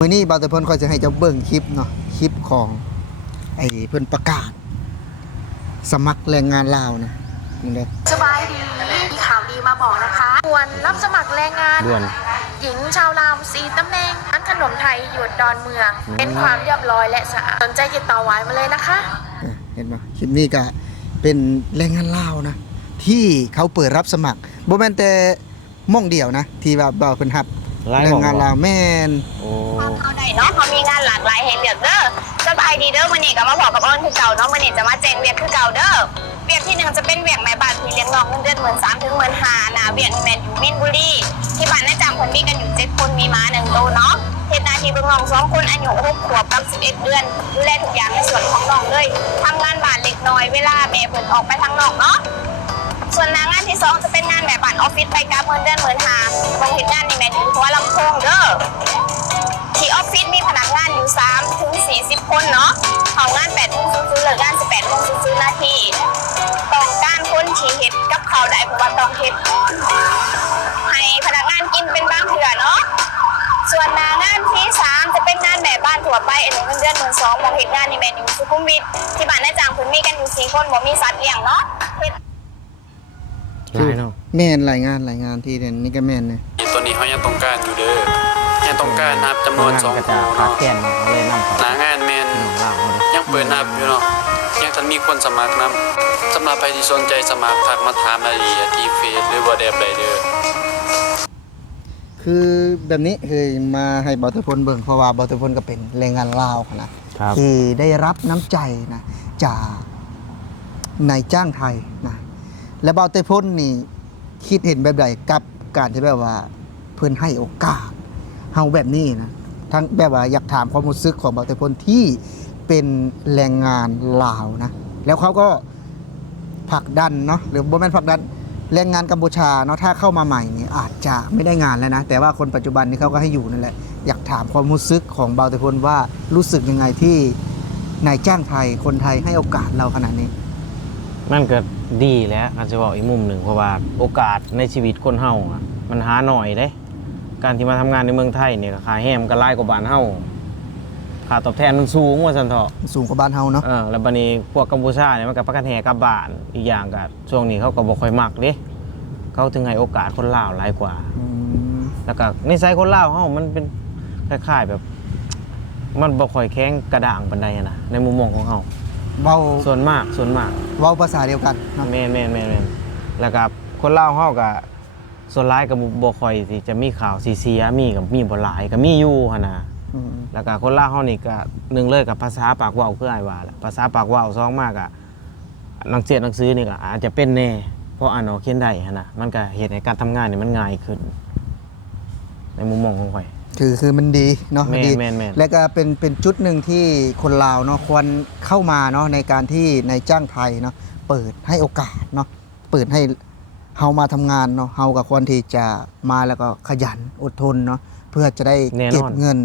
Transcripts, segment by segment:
มื้อนี้บ่าวแต่เพิ่นค่อยจะให้เจ้าเบิ่งคลิปเนาะคลิปของไอ้เพิ่นประกาศ สมัครแรงงานลาวนะนี่เด้อสบายดีมีข่าวดีมาบอกนะคะควรรับสมัครแรงงาน ด่วน หญิงชาวลาวสีตำแหน่งร้านขนมไทยอยู่ดอนเมืองเป็นความเรียบร้อยและสะอาดสนใจติดต่อไว้มาเลยนะคะ เออเห็นบ่คลิปนี้ก็เป็นแรงงานลาวนะ ที่เขาเปิดรับสมัครบ่แม่นแต่หม่องเดียวนะ ที่ว่าบ่าวเพิ่นรับ หลายแรหม่องงงานลาวแม่นโอ้เขาได้เนาะเขามีงานหลากหลายให้เลือกเด้อสบายดีเด้อวันนี้ก็มาบอกกับอ้อนคือเก่าเนาะวันนี้จะมาแจ้งเวียกคือเก่าเด้อเวียกที่หนึ่งจะเป็นเวียกแม่บ้านที่เลี้ยงน้องเงินเดือนหมื่นสามถึงหมื่นห้านะเวียกที่แมนอยู่มินบุรีที่บ้านแม่จำคนมีกันอยู่เจ็ดคนมีม้าหนึ่งโตวเนาะเทศนาทีเบิ่งน้องสองคนอายุหกขวบกับสิบเอ็ดเดือนดูแลทุกอย่างในส่วนของน้องเลยทำงานบ้านเล็กน้อยเวลาแม่เปิดออกไปทางนอกเนาะ ส่วนงานที่สองจะเป็นงานแบบบัตรออฟฟิศไปกับเงินเดือนหมื่นหาบางเหตุงานในแมนอยู่หัวลำโพงเด้อที่ออฟฟิศมีพนักงานอยู่3ถึง40 คนเนาะของงาน8โมงซื้อๆเลิกงาน 18โมงซื้อๆนาทีต้องการคนที่เฮ็ดกับเขาวได้เพราะว่าต้องเฮ็ดให้พนักงานกินเป็นบางเถื่อเนาะส่วนนางานที่ 3 จะเป็นงานแบบบ้านทั่วไปอันนี้เงินเดือนหมื่นสองบอกเหตุงานในแมนยูสุขุมวิทที่บ้านนายจ้างเพิ่นมีกันอยู่สี่คนบ่มีสัตว์เลี้ยงเนาะเฮ็ดหลายเนาะ แม่นหลายงานหลายงานที่เด่นนี่ก็แม่นนะตอนนี้เขายังต้องการอยู่เด้อยังต้องการนับจำนวนสองก็คู่จะขาดเนาะแก่นเขาเลยนำหเขานางานแมนหนองลาวเขาเลยยังเปิดนับอยู่เนาะยังทันมีคนสมัครนํสำหรับใครที่สนใจสมัครทักมาถามรายละเอียดที่เฟซหรือว่าแดบใดเด้อคือแบบนี้คือมาให้บ่าวแต่เพิ่นเบิ่งเพราะว่าบ่าวแต่เพิ่นก็เป็นแรงงานลาวนะครับที่ได้รับน้ำใจนะจากนายจ้างไทยนะและเบาเตยพ้นนี่ คิดเห็นแบบใดกับการที่แบบว่าเพื่อนให้โอกาสเฮาแบบนี้นะทั้งแบบว่าอยากถามความรู้สึกของเบาเตยพ้นที่เป็นแรงงานลาวนะแล้วเขาก็ผลักดันเนาะหรือบ่แม่นผลักดันแรงงานกัมพูชาเนาะถ้าเข้ามาใหม่นี่อาจจะไม่ได้งานแล้วนะ แต่ว่าคนปัจจุบันนี่เขาก็ให้อยู่นั่นแหละ อยากถามความรู้สึกของเบาเตยพ้นว่ารู้สึกยังไงที่นายจ้างไทยคนไทยให้โอกาสเราขนาดนี้ มันก็ดีแหล้วอาจจะบอกอีกมุมหนึ่งเพราะว่าโอกาสในชีวิตคนเฮาอะมันหาหน่อยเด้ การที่มาทำงานในเมืองไทยเนี่ยก็ค่าแฮมก็หลายกว่าบ้านเฮาค่าตอบแทนมันสูงว่าซั่นเถาะสูงกว่าบ้านเฮาเนาะเออแล้วบัดนี้พวกกัมพูชาเนี่ยมันก็ประกันแห่กลับบ้านอีกอย่างก็ช่วงนี้เขาก็บ่ค่อยมักเด้เขาถึงให้โอกาสคนลาวหลายกว่า อืมแล้วก็นิสัยคนลาวเฮามันเป็นคล้ายๆแบบ มันบ่ค่อยแข็งกระด้างปานใดอะนะในมุมมองของเฮา เว้าส่วนมากส่วนมากเว้าภาษาเดียวกันเนาะแม่นแม่นแม่นแม่นแล้วก็คนลาวเฮาก็ส่วนหลายก็บ่บ่ค่อยสิจะมีข่าวสิเสียมีก็มีบ่หลายก็มีอยู่หั่นน่ะอืมแล้วก็คนลาวเฮานี่ก็หนึ่งเลยกับภาษาปากเว้าคืออ้ายว่าแหละภาษาปากเว้าสองมากอะหนังเสียนหนังสือนี่ก็อาจจะเป็นแน่เพราะอ่านออกเขียนได้หั่นน่ะมันก็เฮ็ดให้การทำงานนี่มันง่ายขึ้น ในมุมมองของข่อย คือคือมันดีเนาะแม่นดีแม่นแม่น และก็เป็นเป็นจุดหนึ่งที่คนลาวเนาะควรเข้ามาเนาะในการที่นายจ้างไทยเนาะเปิดให้โอกาสเนาะเปิดให้เฮามาทำงานเนาะเฮากับควรที่จะมาแล้วก็ขยันอดทนเนาะเพื่อจะได้แน่นอน เก็บเงิน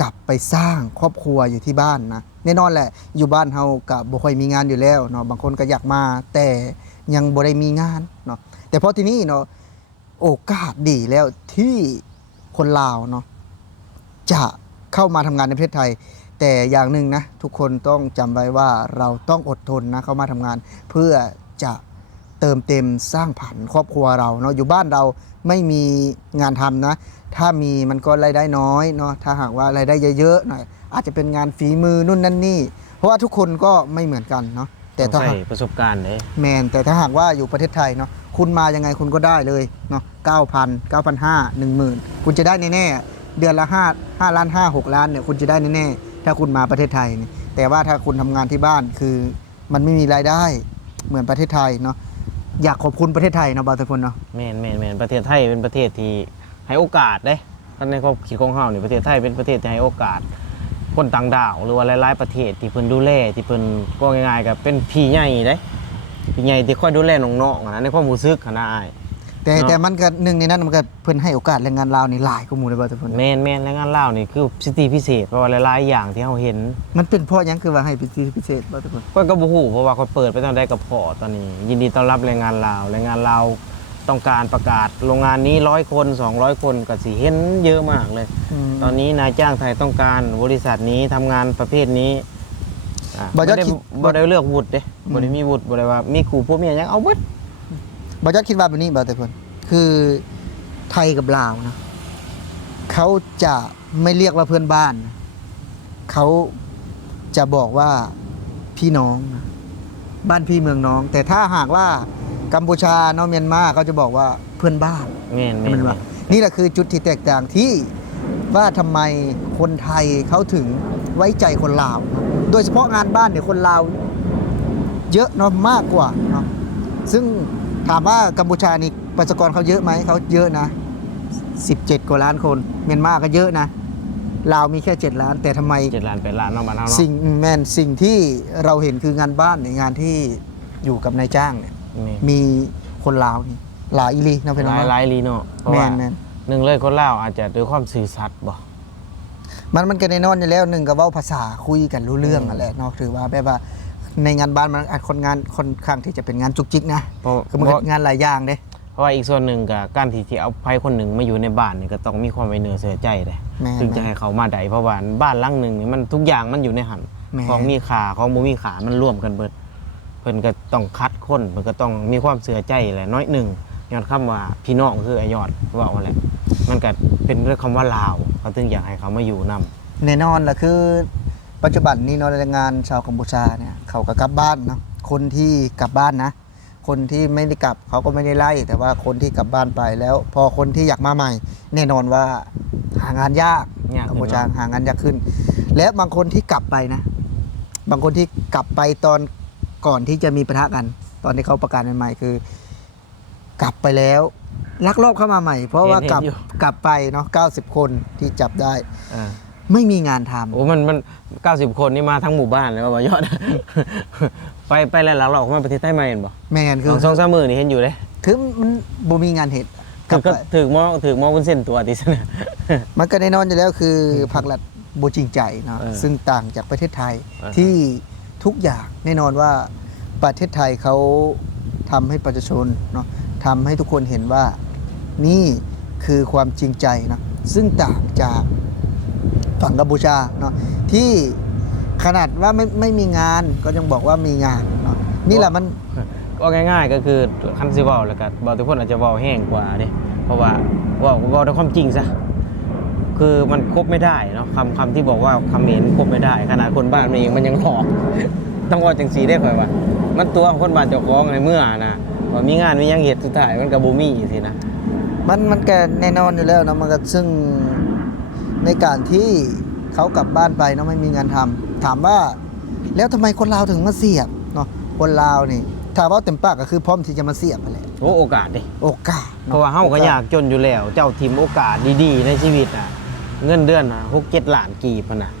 กลับไปสร้างครอบครัวอยู่ที่บ้านนะแน่นอนแหละ อยู่บ้านเฮากับบ่ค่อยมีงานอยู่แล้วเนาะบางคนก็อยากมา แต่ยังบ่ได้มีงานเนาะแต่พอที่นี่เนาะโอกาสดีแล้วที่ คนลาวเนาะจะเข้ามาทำงานในประเทศไทย แต่อย่างหนึ่งนะทุกคนต้องจำไว้ว่าเราต้องอดทนนะเข้ามาทำงาน เพื่อจะเติมเต็มสร้างผันครอบครัวเราเนาะอยู่บ้านเราไม่มีงานทำนะ ถ้ามีมันก็รายได้น้อยเนาะถ้าหากว่ารายได้เยอะๆหน่อยอาจจะเป็นงานฝีมือนู่นนั่นนี่ เพราะว่าทุกคนก็ไม่เหมือนกันเนาะแต่ต้อถ้างหากใช้ประสบการณ์เด้แมนแต่ถ้าหากว่าอยู่ประเทศไทยเนาะ คุณมายังไงคุณก็ได้เลยเนาะเก้าพันเก้าพันห้าหนึ่งหมื่นคุณจะได้แน่ๆเดือนละห้าห้าล้านห้าหกล้านเนี่ยคุณจะได้แน่ๆถ้าคุณมาประเทศไทยเนี่ยแต่ว่าถ้าคุณทำงานที่บ้านคือมันไม่มีรายได้เหมือนประเทศไทยเนาะอยากขอบคุณประเทศไทยเนาะบางทุกคนเนาะแมนแมนแมนประเทศไทยเป็นประเทศที่ให้โอกาสเด้ถ้านในความคิดของเฮาเนี่ประเทศไทยเป็นประเทศที่ให้โอกาส คนต่างดาวหรือว่าหลายๆประเทศที่เพิ่นดูแลที่เพิ่นก็ง่ายๆก็เป็นพี่ใหญ่เด้ พี่ใหญ่ที่คอยดูแลน้องๆอะนะในความรู้สึกหั้นนะอ้าย แต่เนาะ แต่มันก็หนึ่งในนั้นมันก็เพิ่นให้โอกาสแรงงานลาวนี่หลายกว่าหมู่เลยบางทุกคนแม่นแม่นแรงงานลาวนี่คือสิทธิพิเศษเพราะว่าหลายๆอย่างที่เฮาเห็นมันเป็นเพราะหยังคือว่าให้พิเศษพิเศษบางทุกคนข้อยก็บ่ฮู้เพราะว่าข้อยเปิดไปทางใดก็พอตอนนี้ ยินดีต้อนรับแรงงานลาวแรงงานลาวต้องการประกาศโรงงานนี้ร้อยคน 200 คนก็สิเห็นเยอะมากเลยมตอนนี้นายจ้างไทยต้องการบริษัทนี้ทำงานประเภทนี้อะ บ่บ่ยอดได้คิด บ่ได้เลือกวุฒิเด้บ่ได้มีวุฒิบ่ได้ว่ามีครูพวกเมียยังเอาเบิดบอจัดคิดว่าแบบนี้บ่แต่เพิ่นคือไทยกับลาวนะเขาจะไม่เรียกว่าเพื่อนบ้านนะเขาจะบอกว่าพี่น้องนะบ้านพี่เมืองน้อง แต่ถ้าหากว่ากัมพูชาเนอเมียนมาเขาจะบอกว่าเพื่อนบ้าน แม่นใช่แม่ไหมนว่านี่แหละคือจุดที่แตกต่างที่ว่าทำไมคนไทยเขาถึงไว้ใจคนลาวนะ โดยเฉพาะงานบ้านเนี่ยคนลาวเยอะเนาะมากกว่าเนาะซึ่งถามว่ากัมพูชานี่ประชากรเขาเยอะไหมเขาเยอะนะ 17 กว่าล้านคนเมียนมาก็เยอะนะลาวมีแค่ 7 ล้าน แต่ทำไมเจ็ดล้านแปดล้านเนาะบ้านเฮาเนาะสิ่งแมนสิ่งที่เราเห็นคืองานบ้านในยงานที่อยู่กับนายจ้างเนี่ยแม่นมีคนลาวนี่หลายอีหลีนะพี่น้องหลายเนาะหลายลีเนาะเพราะแมว่านแมนหนึ่งเลยคนลาวอาจจะด้วยความสื่อสัตย์บ่ มันมันก็แน่นอนอยู่แล้วหนึ่งก็เว้าภาษาคุยกันรู้เรื่องอืมนั่นแหละเนาะถือว่าแบบว่าในงานบ้านมันอาจคนงานค่อนข้างที่จะเป็นงานจุกจิกนะเพราะคือมันก็งานหลายอย่างเด้เพราะว่าอีกส่วนหนึ่งกับการที่ที่เอาไผคนหนึ่งมาอยู่ในบ้านนี่ก็ต้องมีความไว้เนื้อเสือใจเลยแม่น ถึงจะให้เขามาได้เพราะว่าบ้านหลังหนึ่งนี่มันทุกอย่างมันอยู่ในหันแม่นของมีขาของบ่มีขามันร่วมกันเบิดเพิ่นก็ต้องคัดคนเพิ่นก็ต้องมีความเสือใจแหละน้อยหนึ่ง ย้อนคำว่าพี่น้องคือไอยอดเว่าว่าแหละมันก็เป็นเรื่องคำว่าลาวเขาถึงอยากให้เขามาอยู่นํแน่นอนล่ะคือ ปัจจุบันนี้เนาะแรงงานชาวกัมพูชาเนี่ยเขาก็กลับบ้านเนาะคนที่กลับบ้านนะ คนที่ไม่ได้กลับเขาก็ไม่ได้ไล่ แต่ว่าคนที่กลับบ้านไปแล้ว พอคนที่อยากมาใหม่ แน่นอนว่าหางานยากยากขึ้นกัมพูชาหางานยากขึ้น และบางคนที่กลับไปนะ บางคนที่กลับไปตอนก่อนที่จะมีปะทะกัน ตอนที่เขาประกาศใหม่ๆคือ กลับไปแล้วลักลอบเข้ามาใหม่ เพราะว่ากลับเห็นอยู่ กลับไปเนาะ90 คนที่จับได้ อ่าไม่มีงานทำ โอ้มันมัน90คนนี่มาทั้งหมู่บ้านเลยว่าบ่ยอด ไปไปแล้วหลังเราออกมาประเทศไทยมาเห็นบ่แมนสคือองสองสามมื้อนี่เห็นอยู่เลยคือมันบ่มีงานเห็ดกถึลังบก็ไปถึงมอถึงมอวุ้นเส้นตัวติซะนะ มันก็แน่นอนอยู่แล้วคือภาครัฐบ่จริงใจเนาะเออซึ่งต่างจากประเทศไทยอ่าฮะ ที่ทุกอย่างแน่นอนว่าประเทศไทยเขาทำให้ประชาชนเนาะ ทำให้ทุกคนเห็นว่านี่คือความจริงใจนะซึ่งต่างจากฝั่งกัมพูชาเนาะที่ขนาดว่าไม่ไม่มีงานก็ยังบอกว่ามีงานเนาะนี่แหละมันก็ง่าย ๆ ก็คือคันสิว้าแล้วก็เว้าทุกคนอาจจะว้าแห้งกว่าเด้เพราะว่าว้าว้าด้วยความจริงซะคือมันครบไม่ได้เนาะคำคำที่บอกว่าคำเขมรครบไม่ได้ ขนาดคนบ้านมันเองมันยังหลอก ต้องว่าจังสีได้ค่อยว่า มันตัวคนบ้านเจ้าของในเมื่อนะ ว่ามีงานมีหยังเฮ็ดสุดท้ายมันก็บ่มีสินะมันมันแกแน่นอนอยู่แล้วนะมันก็ซึ่งในการที่เขากลับบ้านไปเนาะไม่มีงานทำถามว่า แล้วทำไมคนลาวถึงมาเสียบเนาะคนลาวนี่ถามว่าเต็มปากก็คือพร้อมที่จะมาเสียบไปแหละโอ้โอกาสเด้โอกาสเพราะว่าเฮาก็อยากจนอยู่แล้ว เจ้าทิมโอกาสดีๆ ในชีวิตอะ เงินเดือนอะหกเจ็ดล้านกีบอะน่ะ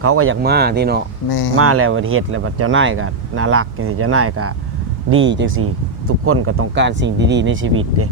เขาก็อยากมาที่เนาะแม่มาแล้วประเทศแล้วบัดเจ้านายก็น่ารักจังซี่เจ้านายก็ ดีจังซี่ทุกคนก็ต้องการสิ่งดีๆในชีวิตเด้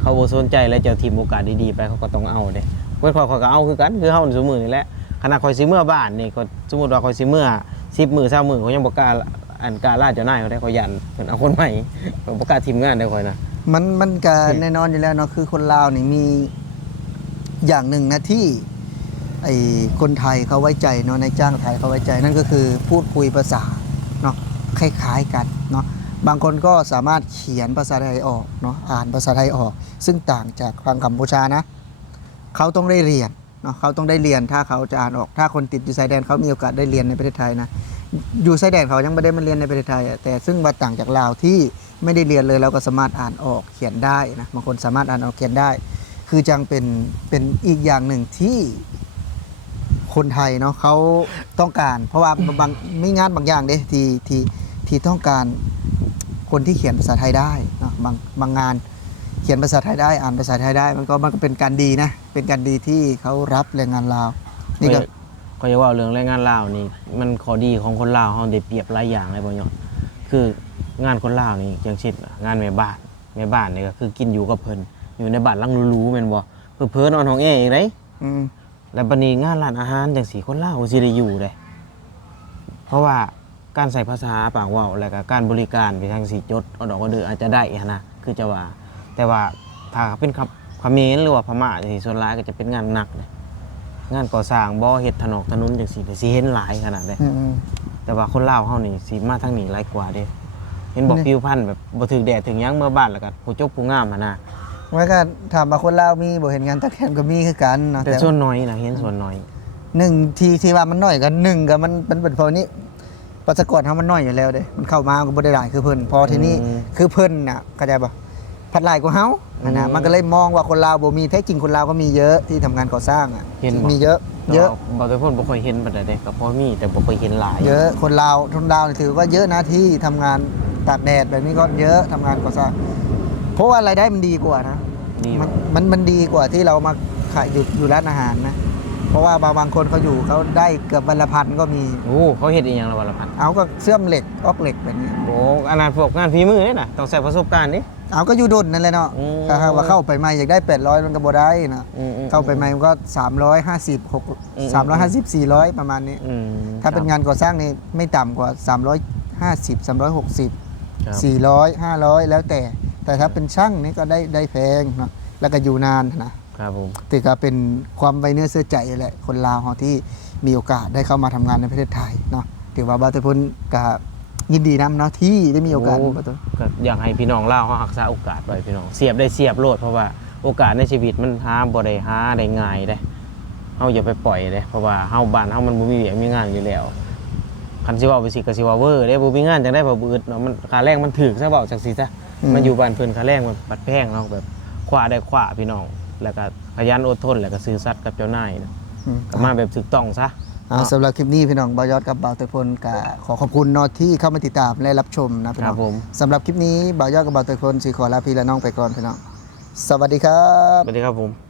เขาบ่สนใจแล้วเจ้าทิมโอกาสดีๆไปเขาก็ต้องเอาเด้เพิ่นขอยก็เอาคือกันคือเฮานี่ซุมื้อนี่แหละขณะข่อยสิเมื่อบ้านนี่ก็สมมุติว่าข่อยสิเมื่อ10มื้อ20มื้อเขายังบ่กล้าอันกล้าลาเจ้านายเขาได้ข่อยยันเพิ่นเอาคนใหม่ข่อยบ่กล้าทีมงานได้ข่อยนะมันมันก็แน่นอนอยู่แล้วเนาะคือคนลาวนี่มีอย่างหนึ่งนะที่ไอ้คนไทยเขาไว้ใจเนาะในจ้างไทยเขาไว้ใจนั่นก็คือพูดคุยภาษาเนาะคล้ายๆกันเนาะ บางคนก็สามารถเขียนภาษาไทยออกเนาะอ่านภาษาไทยออก ซึ่งต่างจากทางกัมพูชานะ เขาต้องได้เรียนเนาะเขาต้องได้เรียนถ้าเขาจะอ่านออก ถ้าคนติดอยู่ชายแดนเขามีโอกาสได้เรียนในประเทศไทยนะอยู่ชายแดนเขายังไม่ได้มาเรียนในประเทศไทย แต่ซึ่งว่าต่างจากลาวที่ไม่ได้เรียนเลยเราก็สามารถอ่านออกเขียนได้นะบางคนสามารถอ่านออกเขียนได้ คือจังเป็นเป็นอีกอย่างหนึ่งที่คนไทยเนาะเขาต้องการ เพราะว่าบางไม่งานบางอย่างเด้ที่ที่ที่ต้องการ คนที่เขียนภาษาไทยได้เนาะบางบางงานเขียนภาษาไทยได้ อ่านภาษาไทยได้มันก็มันก็เป็นการดีนะเป็นการดีที่เขารับแรงงานลาวนี่ก็ก็จะว่าเรื่องแรงงานลาวนี่มันข้อดีของคนลาวเฮาได้เปรียบหลายอย่างเลยบ่ยอดคืองานคนลาวนี่อย่างเช่นงานแม่บ้านแม่บ้านนี่ก็คือกินอยู่กับเพิ่นอยู่ในบ้านหลังหรูๆแม่นบ่เพิ่นๆนอนห้องแอร์อีกเด้อืมแล้วบัดนี้งานร้านอาหารจังซี่คนลาวสิได้อยู่เด้เพราะว่า การใส่ภาษาปากเว้าแล้วก็การบริการไปทางสิจดเอาดอกเอาเดืออาจจะได้หั้นนะคือจะว่า แต่ว่าถ้าเป็นขับเขมรหรือว่าพม่าที่ส่วนหลายก็จะเป็นงานหนักเลยงานก่อสร้างบ่เฮ็ดถนนถนนจังซี่ก็สิเห็นหลายขนาดเลยอืมแต่ว่าคนลาวเฮานี่สิมาทางนี้หลายกว่าเด้เห็นบอกนี่ผิวพรรณแบบบ่ถึกแดดถึงหยังเมื่อบ้านแล้วก็ผู้จบผู้งามหั่นน่ะๆไว้ก็ถามว่าคนลาวมีบ่เห็นงานตัดแขนก็มีคือกันเนาะแต่ส่วนน้อยนะเห็นส่วนน้อยหนึ่งที่ที่ว่ามันน้อยกันหนึ่งก็มันเป็นเป็นเพราะนี้ ปัสกรเฮามันน้อยอยู่แล้วเด้มันเข้ามาก็บ่ได้หลายคือเพิ่นพอที่นี่อืมคือเพิ่นน่ะเข้าใจบ่พัดหลายกว่าเฮาอันน่ะอืมมันก็เลยมองว่าคนลาวบ่มีแท้จริงคนลาวก็มีเยอะที่ทำงานก่อสร้างอะเห็นบ่ มีเยอะเยอะบ่แต่พ่นบ่ค่อยเห็นปานใดเด้ก็พอมีแต่บ่ค่อยเห็นหลาย เยอะคนลาวคนลาวนี่ถือว่าเยอะนะที่ทำงานตากแดดแบบนี้ก็เยอะทำงานก่อสร้างเพราะว่ารายได้มันดีกว่านะ ดีมันมันมันดีกว่าที่เรามาขายอยู่อยู่ร้านอาหารนะเพ ราะว่าบางบางคนเขาอยู่เขาได้เกือบวันละพันก็มี โอ้เขาเฮ็ดอีหยังละวันละพันเอาก็เสื่อมเหล็กออกเหล็กแบบนี้โอ้อันนั้นพวกงานฝีมือนี่น่ะต้องใช้ประสบการณ์ดิ เอาก็อยู่ดนนั่นแหละเนาะอืม ถ้าหากว่าเข้าไปใหม่อยากได้ 800มันก็บ่ได้นะอืมๆเข้าไปใหม่มันก็ 350 อืม 6 350 400 ประมาณนี้ อืมถ้าเป็นงานก่อสร้างนี่ไม่ต่ำกว่า 350 360 ครับ 400 500 แล้วแต่ แต่ถ้าเป็นช่างนี่ก็ได้ได้แพงเนาะแล้วก็อยู่นานนะ ครับผมแต่ก็เป็นความไวเนื้อเสื้อใจแหละคนลาวเราที่มีโอกาสได้เข้ามาทำงานในประเทศไทยเนาะถือว่าบาตุพลก็ยินดีนํเนาะที่ได้มีโอกาสบาตุก็อยากให้พี่น้องลาวเขารักษาโอกาสไว้พี่น้องเสียบได้เสียบโลดเพราะว่าโอกาสในชีวิตมันหาบ่ได้หาได้ง่ายเด้เฮาอย่าไปปล่อยเด้เพราะว่าเฮาบ้านเฮามันบ่มีเวียกมีงานอยู่แล้วคันสิเว้าไปสิก็สิว่าเวอร์เด้บ่มีงานจังได้บ่บืดเนาะมันค่าแรงมันถึกซะเว้าจังซี่ซะอืมมันอยู่บ้านเพิ่นค่าแรงมันบัดแพงเนาะแบบคว้าได้คว้าพี่น้อง แล้วก็ขยันอดทนแล้วก็ซื่อสัตย์กับเจ้านายเนาะอืม ก็มาแบบถูกต้องซะอ่าสำหรับคลิปนี้พี่น้องบายอดกับบาวเตยพลก็ขอขอบคุณเนาะที่เข้ามาติดตามและรับชมนะพี่คน้รัอบงผม สำหรับคลิปนี้บาวยอดกับบาวเตยพลสิขอลาพี่และน้องไปก่อนพี่น้องสวัสดีครับ สวัสดีครับผม